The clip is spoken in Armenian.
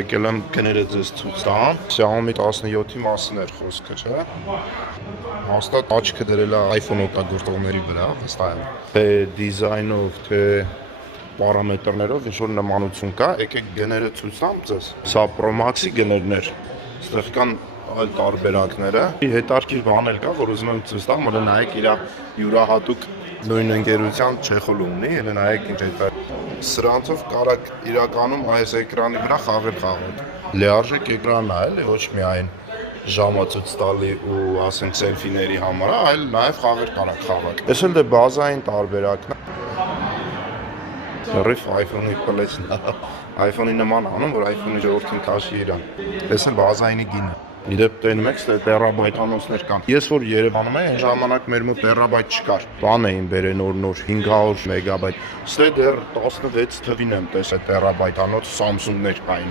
եկել եմ գները ձեզ ցույց տամ։ Xiaomi 17-ի մասին էր խոսքը, չէ՞։ Հաստատ աչքը դրել է iPhone օգտագործողների վրա, վստահ եմ։ Թե դիզայնով, թե պարամետրներով ինչ-որ նմանություն կա, եկեք գները ցույց տամ ձեզ։ Սա Pro Max-ի գներն էր։ Այստեղ կան այլ տարբերակները։ Հետարքիր բան էլ կա, որ ուզում եմ ցույց տամ, որ նայեք իր յուրահատուկ նույն ընկերության չեխոլ ունի, elə նայեք ինչ է դա։ Սրանցով կարակ իրականում այս էկրանի վրա խաղեր խաղալ։ Լիարժեք էկրանն է, էլի ոչ միայն ժամը ցույց տալի ու ասենք սելֆիների համար, այլ նաև խաղեր կարակ խաղալ։ Այս էլ դե բազային տարբերակն է։ Ռիֆ iPhone-ի պլեցն է։ iPhone-ի նման անում, որ iPhone-ի ժողովրդին քաշի իրան։ Այս էլ բազայինի գինը։ Իդեպ տենում եք, թե տերաբայտանոցներ կան։ Ես որ Երևանում եմ, այն ժամանակ մեր մոտ տերաբայտ չկար։ Բան էին բերեն նոր 500 մեգաբայտ։ Ստե դեռ 16 թվին եմ տեսել տերաբայտանոց Samsung-ներ կային։